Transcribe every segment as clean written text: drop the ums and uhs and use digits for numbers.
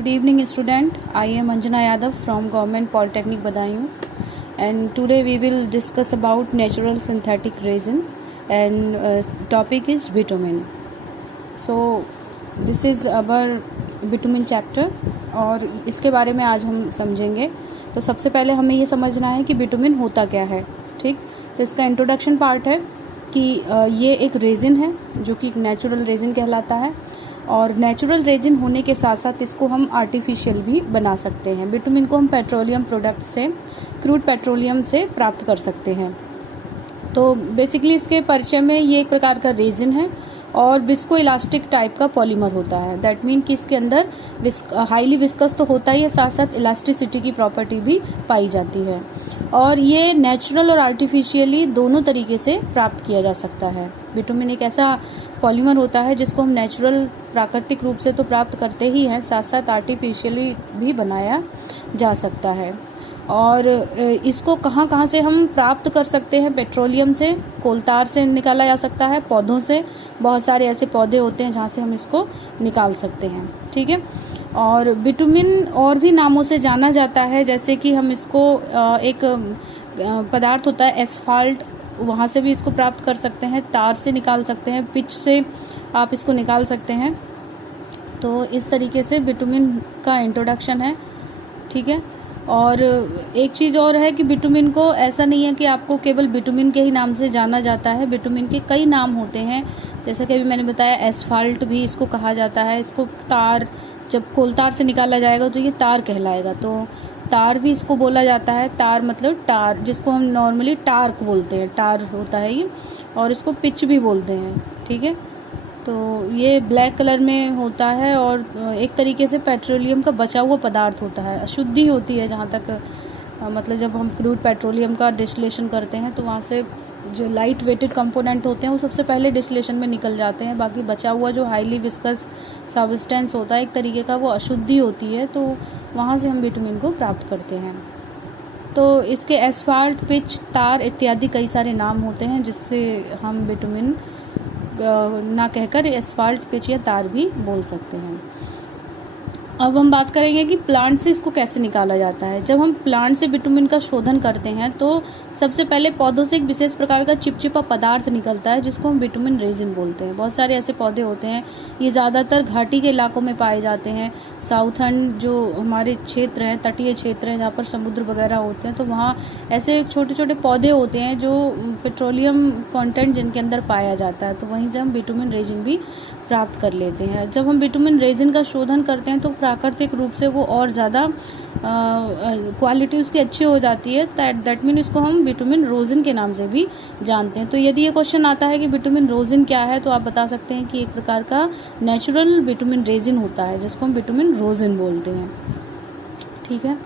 Good evening student, I am Anjana Yadav from Government Polytechnic Badaयूं and today we will discuss about natural synthetic resin and topic is bitumen. So this is our bitumen chapter और इसके बारे में आज हम समझेंगे। तो सबसे पहले हमें ये समझना है कि बिटुमिन होता क्या है। ठीक, तो इसका इंट्रोडक्शन पार्ट है कि ये एक रेजिन है जो कि एक नेचुरल रेजिन कहलाता है और नेचुरल रेजिन होने के साथ साथ इसको हम आर्टिफिशियल भी बना सकते हैं। बिटुमिन को हम पेट्रोलियम प्रोडक्ट से, क्रूड पेट्रोलियम से प्राप्त कर सकते हैं। तो बेसिकली इसके परिचय में ये एक प्रकार का रेजिन है और विस्को इलास्टिक टाइप का पॉलीमर होता है। दैट मीन कि इसके अंदर हाईली विस्कस तो होता ही है, साथ साथ इलास्टिसिटी की प्रॉपर्टी भी पाई जाती है और ये नेचुरल और आर्टिफिशियली दोनों तरीके से प्राप्त किया जा सकता है। बिटुमिन एक ऐसा पॉलीमर होता है जिसको हम नेचुरल प्राकृतिक रूप से तो प्राप्त करते ही हैं, साथ साथ आर्टिफिशियली भी बनाया जा सकता है। और इसको कहाँ कहाँ से हम प्राप्त कर सकते हैं? पेट्रोलियम से, कोलतार से निकाला जा सकता है, पौधों से, बहुत सारे ऐसे पौधे होते हैं जहाँ से हम इसको निकाल सकते हैं। ठीक है, और बिटुमिन और भी नामों से जाना जाता है, जैसे कि हम इसको एक पदार्थ होता है एस्फाल्ट, वहाँ से भी इसको प्राप्त कर सकते हैं, तार से निकाल सकते हैं, पिच से आप इसको निकाल सकते हैं। तो इस तरीके से बिटुमिन का इंट्रोडक्शन है। ठीक है, और एक चीज़ और है कि बिटुमिन को ऐसा नहीं है कि आपको केवल बिटुमिन के ही नाम से जाना जाता है। बिटुमिन के कई नाम होते हैं, जैसे कि अभी मैंने बताया एस्फाल्ट भी इसको कहा जाता है। इसको तार, जब कोलतार से निकाला जाएगा तो ये तार कहलाएगा, तो तार भी इसको बोला जाता है। तार मतलब टार, जिसको हम नॉर्मली टार्क बोलते हैं, टार होता है ये, और इसको पिच भी बोलते हैं। ठीक है, तो ये ब्लैक कलर में होता है और एक तरीके से पेट्रोलियम का बचा हुआ पदार्थ होता है, अशुद्धि होती है जहाँ तक मतलब जब हम क्रूड पेट्रोलियम का डिस्टिलेशन करते हैं तो वहाँ से जो लाइट वेटेड कंपोनेंट होते हैं वो सबसे पहले डिस्टिलेशन में निकल जाते हैं। बाकी बचा हुआ जो हाईली विस्कस सब्सटेंस होता है एक तरीके का, वो अशुद्धि होती है, तो वहाँ से हम बिटुमिन को प्राप्त करते हैं। तो इसके एस्फाल्ट, पिच, तार इत्यादि कई सारे नाम होते हैं जिससे हम बिटुमिन ना कहकर एस्फाल्ट, पिच या तार भी बोल सकते हैं। अब हम बात करेंगे कि प्लांट से इसको कैसे निकाला जाता है। जब हम प्लांट से बिटुमिन का शोधन करते हैं तो सबसे पहले पौधों से एक विशेष प्रकार का चिपचिपा पदार्थ निकलता है जिसको हम बिटुमिन रेजिन बोलते हैं। बहुत सारे ऐसे पौधे होते हैं, ये ज़्यादातर घाटी के इलाकों में पाए जाते हैं। साउथर्न जो हमारे क्षेत्र हैं, तटीय क्षेत्र हैं जहाँ पर समुद्र वगैरह होते हैं, तो वहाँ ऐसे छोटे छोटे पौधे होते हैं जो पेट्रोलियम कंटेंट जिनके अंदर पाया जाता है, तो वहीं से हम बिटुमिन रेजिन भी प्राप्त कर लेते हैं। जब हम बिटुमिन रेजिन का शोधन करते हैं तो प्राकृतिक रूप से वो और ज़्यादा क्वालिटी उसकी अच्छी हो जाती है। दैट मीन इसको हम बिटुमिन रोजिन के नाम से भी जानते हैं। तो यदि ये क्वेश्चन आता है कि बिटुमिन रोजिन क्या है, तो आप बता सकते हैं कि एक प्रकार का नेचुरल बिटुमिन रेजिन होता है जिसको हम बिटुमिन रोजिन बोलते हैं। ठीक है,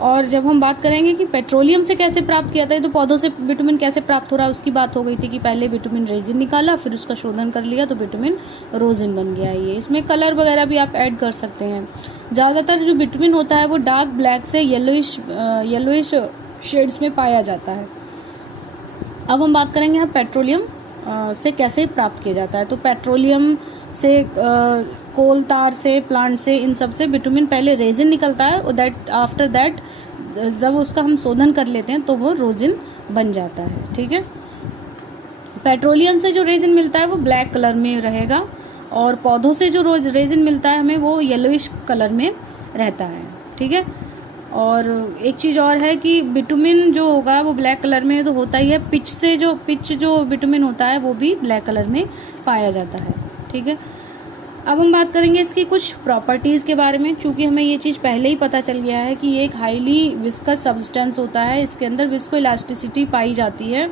और जब हम बात करेंगे कि पेट्रोलियम से कैसे प्राप्त किया था, तो पौधों से बिटुमिन कैसे प्राप्त हो रहा है उसकी बात हो गई थी कि पहले बिटुमिन रेजिन निकाला, फिर उसका शोधन कर लिया तो बिटुमिन रोजिन बन गया। ये इसमें कलर वगैरह भी आप ऐड कर सकते हैं। ज़्यादातर जो बिटुमिन होता है वो डार्क ब्लैक से येलोइश शेड्स में पाया जाता है। अब हम बात करेंगे यहाँ पेट्रोलियम से कैसे प्राप्त किया जाता है। तो पेट्रोलियम से, कोल तार से, प्लांट से, इन सब से बिटुमिन पहले रेजिन निकलता है और आफ्टर दैट जब उसका हम शोधन कर लेते हैं तो वो रोजिन बन जाता है। ठीक है, पेट्रोलियम से जो रेजिन मिलता है वो ब्लैक कलर में रहेगा और पौधों से जो रेजिन मिलता है हमें वो येलोइश कलर में रहता है। ठीक है, और एक चीज़ और है कि बिटुमिन जो होगा वो ब्लैक कलर में तो होता ही है। पिच जो बिटुमिन होता है वो भी ब्लैक कलर में पाया जाता है। ठीक है, अब हम बात करेंगे इसकी कुछ प्रॉपर्टीज़ के बारे में। चूँकि हमें ये चीज़ पहले ही पता चल गया है कि ये एक हाईली विस्कस सब्सटेंस होता है, इसके अंदर विस्को इलास्टिसिटी पाई जाती है,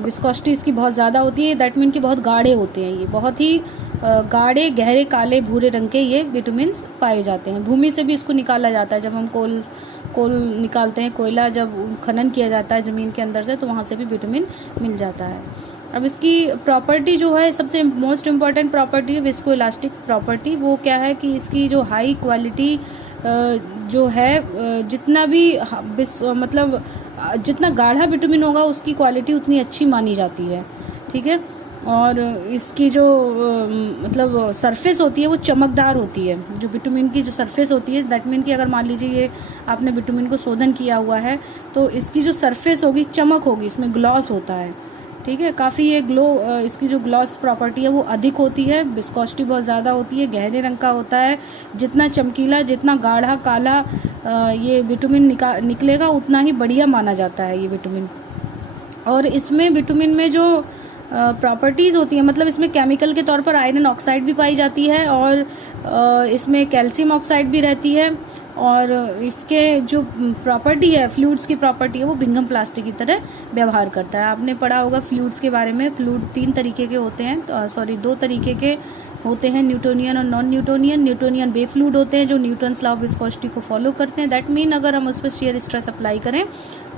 विस्कोसिटी इसकी बहुत ज़्यादा होती है। दैट मीन कि बहुत गाढ़े होते हैं, ये बहुत ही गाढ़े, गहरे, काले, भूरे रंग के ये विटामिन्स पाए जाते हैं। भूमि से भी इसको निकाला जाता है, जब हम कोल निकालते हैं, कोयला जब खनन किया जाता है ज़मीन के अंदर से, तो वहाँ से भी विटामिन मिल जाता है। अब इसकी प्रॉपर्टी जो है, सबसे मोस्ट इम्पॉर्टेंट प्रॉपर्टी है विस्को इलास्टिक प्रॉपर्टी। वो क्या है कि इसकी जो हाई क्वालिटी जो है, जितना भी मतलब जितना गाढ़ा विटामिन होगा उसकी क्वालिटी उतनी अच्छी मानी जाती है। ठीक है, और इसकी जो मतलब सरफेस होती है वो चमकदार होती है। जो विटामिन की जो सरफेस होती है, दैट मीन कि अगर मान लीजिए ये आपने विटामिन को शोधन किया हुआ है तो इसकी जो सरफेस होगी चमक होगी, इसमें ग्लॉस होता है। ठीक है, काफ़ी ये इसकी जो ग्लॉस प्रॉपर्टी है वो अधिक होती है, विस्कोसिटी बहुत ज़्यादा होती है, गहरे रंग का होता है। जितना चमकीला, जितना गाढ़ा काला ये विटामिन निकलेगा उतना ही बढ़िया माना जाता है ये विटामिन। और इसमें विटामिन में जो प्रॉपर्टीज़ होती है, मतलब इसमें केमिकल के तौर पर आयरन ऑक्साइड भी पाई जाती है और इसमें कैल्शियम ऑक्साइड भी रहती है। और इसके जो प्रॉपर्टी है, फ्लूइड्स की प्रॉपर्टी है, वो बिंघम प्लास्टिक की तरह व्यवहार करता है। आपने पढ़ा होगा फ्लूइड्स के बारे में। फ्लूइड 3 तरीके के होते हैं, 2 तरीके के होते हैं, न्यूटोनियन और नॉन न्यूटोनियन। न्यूटोनियन वे फ्लूइड होते हैं जो न्यूटन्स लॉ ऑफ विस्कोसिटी को फॉलो करते हैं। दैट मीन अगर हम उस पर शेयर स्ट्रेस अप्लाई करें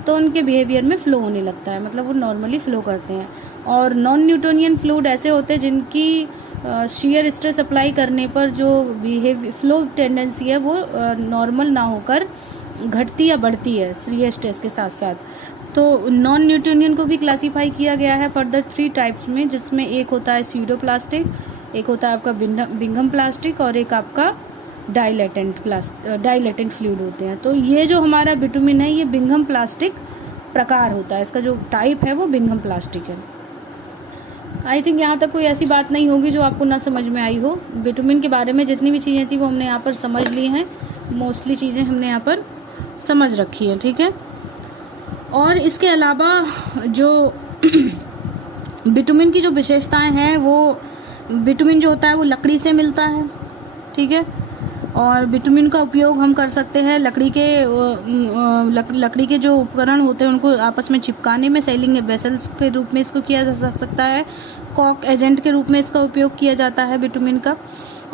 तो उनके बिहेवियर में फ्लो होने लगता है, मतलब वो नॉर्मली फ्लो करते हैं। और नॉन न्यूटोनियन फ्लूइड ऐसे होते हैं जिनकी शेयर स्ट्रेस अप्लाई करने पर जो फ्लो टेंडेंसी है वो नॉर्मल ना होकर घटती या बढ़ती है शेयर स्ट्रेस के साथ साथ। तो नॉन न्यूटोनियन को भी क्लासीफाई किया गया है फर्दर 3 टाइप्स में, जिसमें एक होता है स्यूडोप्लास्टिक, एक होता है आपका बिंघम प्लास्टिक और एक आपका डाइलेटेंट फ्लूइड होते हैं। तो ये जो हमारा विटामिन है ये बिंघम प्लास्टिक प्रकार होता है, इसका जो टाइप है वो बिंघम प्लास्टिक है। आई थिंक यहाँ तक कोई ऐसी बात नहीं होगी जो आपको ना समझ में आई हो। विटामिन के बारे में जितनी भी चीज़ें थी वो हमने यहाँ पर समझ ली हैं, मोस्टली चीज़ें हमने यहाँ पर समझ रखी है। ठीक है, और इसके अलावा जो विटामिन की जो विशेषताएं हैं, वो विटामिन जो होता है वो लकड़ी से मिलता है। ठीक है, और विटामिन का उपयोग हम कर सकते हैं लकड़ी के जो उपकरण होते हैं उनको आपस में चिपकाने में, सेलिंग वेसल्स के रूप में इसको किया जा सकता है। कॉक एजेंट के रूप में इसका उपयोग किया जाता है विटामिन का।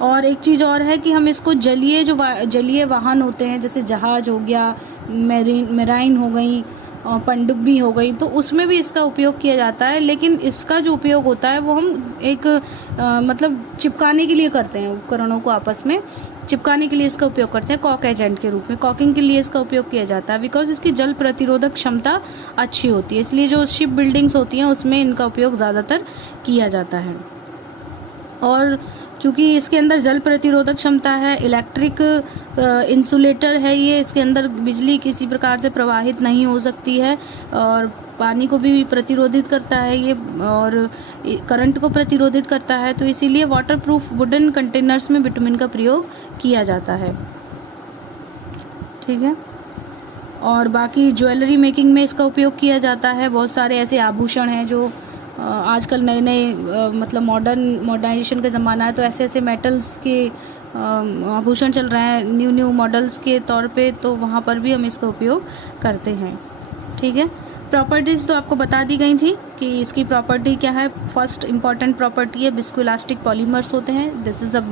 और एक चीज़ और है कि हम इसको जलीय वाहन होते हैं, जैसे जहाज हो गया, मेराइन हो गई और पनडुब्बी हो गई, तो उसमें भी इसका उपयोग किया जाता है। लेकिन इसका जो उपयोग होता है वो हम एक मतलब चिपकाने के लिए करते हैं, उपकरणों को आपस में चिपकाने के लिए इसका उपयोग करते हैं कॉक एजेंट के रूप में। कॉकिंग के लिए इसका उपयोग किया जाता है बिकॉज इसकी जल प्रतिरोधक क्षमता अच्छी होती है, इसलिए जो शिप बिल्डिंग्स होती हैं उसमें इनका उपयोग ज़्यादातर किया जाता है। और चूँकि इसके अंदर जल प्रतिरोधक क्षमता है, इलेक्ट्रिक इंसुलेटर है ये, इसके अंदर बिजली किसी प्रकार से प्रवाहित नहीं हो सकती है, और पानी को भी प्रतिरोधित करता है ये, और करंट को प्रतिरोधित करता है। तो इसीलिए वाटरप्रूफ वुडन कंटेनर्स में विटामिन का प्रयोग किया जाता है। ठीक है, और बाकी ज्वेलरी मेकिंग में इसका उपयोग किया जाता है। बहुत सारे ऐसे आभूषण हैं जो आजकल नए मतलब मॉडर्नाइजेशन का ज़माना है, तो ऐसे ऐसे मेटल्स के आभूषण चल रहे हैं न्यू मॉडल्स के तौर पे, तो वहाँ पर भी हम इसका उपयोग करते हैं। ठीक है, प्रॉपर्टीज़ तो आपको बता दी गई थी कि इसकी प्रॉपर्टी क्या है। फर्स्ट इंपॉर्टेंट प्रॉपर्टी है विस्कोइलास्टिक पॉलीमर्स होते हैं, this is the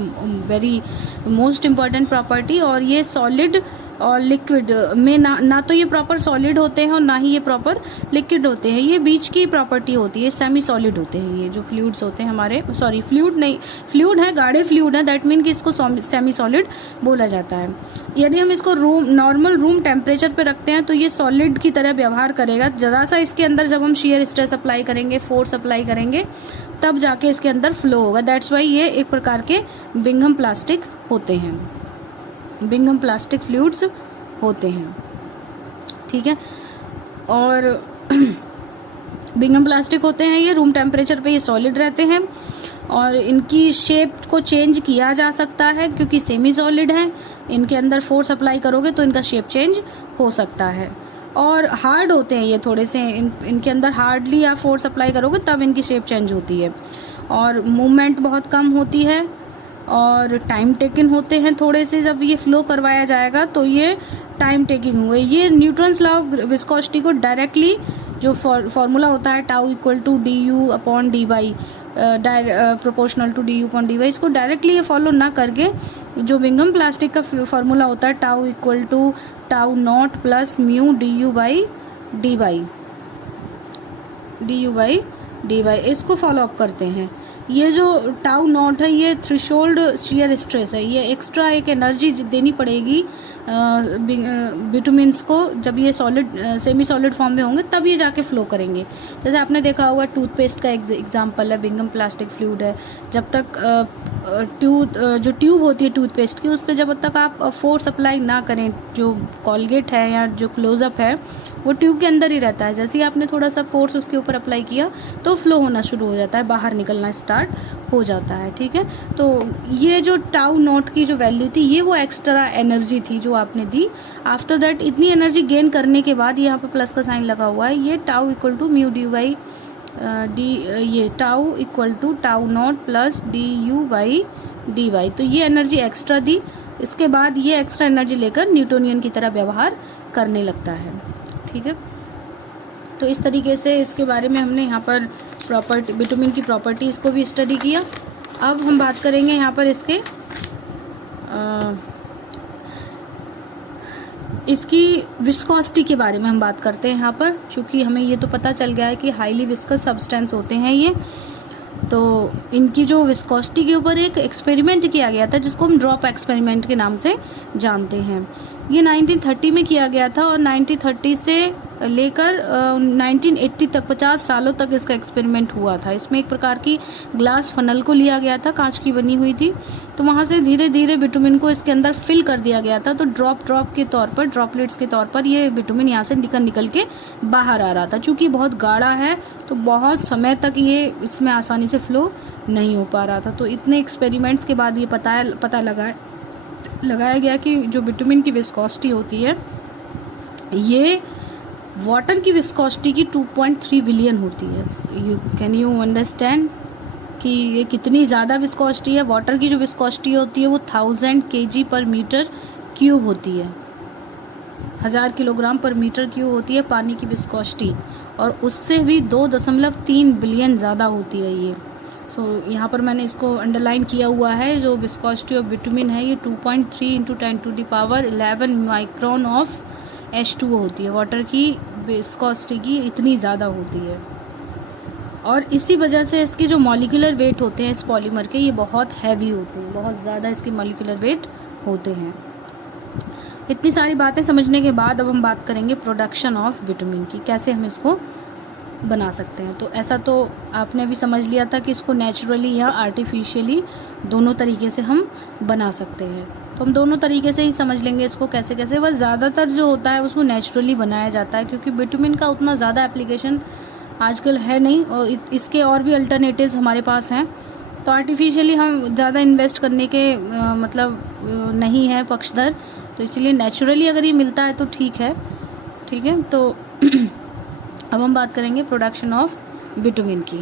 very most important property. और ये सॉलिड और लिक्विड में ना तो ये प्रॉपर सॉलिड होते हैं और ना ही ये प्रॉपर लिक्विड होते हैं, ये बीच की प्रॉपर्टी होती है, सेमी सॉलिड होते हैं ये जो फ्लूइड्स होते हैं हमारे, सॉरी फ्लूइड नहीं, फ्लूइड है, गाढ़े फ्लूइड है, दैट मीन कि इसको सेमी सॉलिड बोला जाता है। यदि हम इसको नॉर्मल रूम टेम्परेचर पे रखते हैं तो ये सॉलिड की तरह व्यवहार करेगा। ज़रा सा इसके अंदर जब हम शेयर स्ट्रेस अप्लाई करेंगे, फोर्स अप्लाई करेंगे, तब जाके इसके अंदर फ्लो होगा। दैट्स वाई ये एक प्रकार के बिंघम प्लास्टिक होते हैं, बिंघम प्लास्टिक फ्लूइड्स होते हैं। ठीक है, और बिंघम प्लास्टिक होते हैं ये, रूम टेम्परेचर पे ये सॉलिड रहते हैं और इनकी शेप को चेंज किया जा सकता है क्योंकि सेमी सॉलिड है। इनके अंदर फोर्स अप्लाई करोगे तो इनका शेप चेंज हो सकता है। और हार्ड होते हैं ये थोड़े से, इनके अंदर हार्डली आप फोर्स अप्लाई करोगे तब इनकी शेप चेंज होती है। और मूवमेंट बहुत कम होती है और टाइम टेकिंग होते हैं थोड़े से। जब ये फ्लो करवाया जाएगा तो ये टाइम टेकिंग हुए। ये न्यूटन्स लॉ ऑफ विस्कोसिटी को डायरेक्टली, जो फॉर्मूला होता है tau equal to d u upon d y, proportional to d u upon d y, इसको डायरेक्टली ये फॉलो ना करके जो बिंघम प्लास्टिक का फॉर्मूला होता है tau equal to tau not plus mu d you by D y, इसको follow up करते हैं। ये जो टाउ नॉट है ये थ्रेशोल्ड शियर स्ट्रेस है, ये एक्स्ट्रा एक एनर्जी देनी पड़ेगी बिटुमिन्स को। जब ये सॉलिड सेमी सॉलिड फॉर्म में होंगे तब ये जाके फ्लो करेंगे। जैसे आपने देखा होगा टूथपेस्ट का एग्जांपल है, बिंगम प्लास्टिक फ्लूइड है। जब तक जो ट्यूब होती है टूथपेस्ट की, उस पर जब तक आप फोर्स अप्लाई ना करें, जो कॉलगेट है या जो क्लोजअप है वो ट्यूब के अंदर ही रहता है। जैसे ही आपने थोड़ा सा फोर्स उसके ऊपर अप्लाई किया तो फ्लो होना शुरू हो जाता है, बाहर निकलना स्टार्ट हो जाता है। ठीक है, तो ये जो टाउ नॉट की जो वैल्यू थी ये वो एक्स्ट्रा एनर्जी थी जो आपने दी। आफ्टर दैट इतनी एनर्जी गेन करने के बाद यहाँ पे प्लस का साइन लगा हुआ है, ये tau equal to mu D by D, ये tau equal to tau not plus D you by D Y. तो ये एनर्जी एक्स्ट्रा दी, इसके बाद ये एक्स्ट्रा एनर्जी लेकर न्यूटोनियन की तरह व्यवहार करने लगता है। ठीक है, तो इस तरीके से इसके बारे में हमने यहाँ पर प्रॉपर्टी बिटुमिन की प्रॉपर्टीज़ को भी स्टडी किया। अब हम बात करेंगे यहाँ पर इसकी विस्कोसिटी के बारे में हम बात करते हैं यहाँ पर, चूँकि हमें ये तो पता चल गया है कि हाईली विस्कस सब्सटेंस होते हैं ये। तो इनकी जो विस्कोसिटी के ऊपर एक एक्सपेरिमेंट किया गया था जिसको हम ड्रॉप एक्सपेरिमेंट के नाम से जानते हैं। ये 1930 में किया गया था और 1930 से लेकर 1980 तक 50 सालों तक इसका एक्सपेरिमेंट हुआ था। इसमें एक प्रकार की ग्लास फनल को लिया गया था, कांच की बनी हुई थी। तो वहाँ से धीरे धीरे बिटुमिन को इसके अंदर फिल कर दिया गया था। तो ड्रॉप के तौर पर, ड्रॉपलेट्स के तौर पर ये बिटुमिन यहाँ से निकल के बाहर आ रहा था। चूँकि बहुत गाढ़ा है तो बहुत समय तक ये इसमें आसानी से फ्लो नहीं हो पा रहा था। तो इतने एक्सपेरिमेंट्स के बाद ये पता लगाया गया कि जो बिटुमिन की विस्कोसिटी होती है ये वाटर की विस्कोसिटी की 2.3 बिलियन होती है। कैन यू अंडरस्टैंड कि ये कितनी ज़्यादा विस्कोसिटी है। वाटर की जो विस्कोसिटी होती है वो 1000 kg पर मीटर क्यूब होती है, 1000 किलोग्राम पर मीटर क्यूब होती है पानी की विस्कोसिटी, और उससे भी 2.3 बिलियन ज़्यादा होती है ये। यहाँ पर मैंने इसको अंडरलाइन किया हुआ है। जो विस्कोसिटी ऑफ बिटुमिन है ये 2.3 × 10⁻11 माइक्रोन ऑफ H2O होती है। वाटर की विस्कोसिटी की इतनी ज़्यादा होती है, और इसी वजह से इसके जो मॉलिक्यूलर वेट होते हैं इस पॉलीमर के, ये बहुत हैवी होते हैं, बहुत ज़्यादा इसके मॉलिक्यूलर वेट होते हैं। इतनी सारी बातें समझने के बाद अब हम बात करेंगे प्रोडक्शन ऑफ बिटुमिन की, कैसे हम इसको बना सकते हैं। तो ऐसा तो आपने अभी समझ लिया था कि इसको नेचुरली या आर्टिफिशियली दोनों तरीके से हम बना सकते हैं। तो हम दोनों तरीके से ही समझ लेंगे इसको कैसे कैसे। बस ज़्यादातर जो होता है उसको नेचुरली बनाया जाता है, क्योंकि बिटुमिन का उतना ज़्यादा एप्लीकेशन आजकल है नहीं, और इसके और भी अल्टरनेटिव्स हमारे पास हैं। तो आर्टिफिशियली हम ज़्यादा इन्वेस्ट करने के मतलब नहीं है पक्षधर, तो इसलिए नेचुरली अगर ये मिलता है तो ठीक है। ठीक है, तो अब हम बात करेंगे प्रोडक्शन ऑफ बिटुमिन की।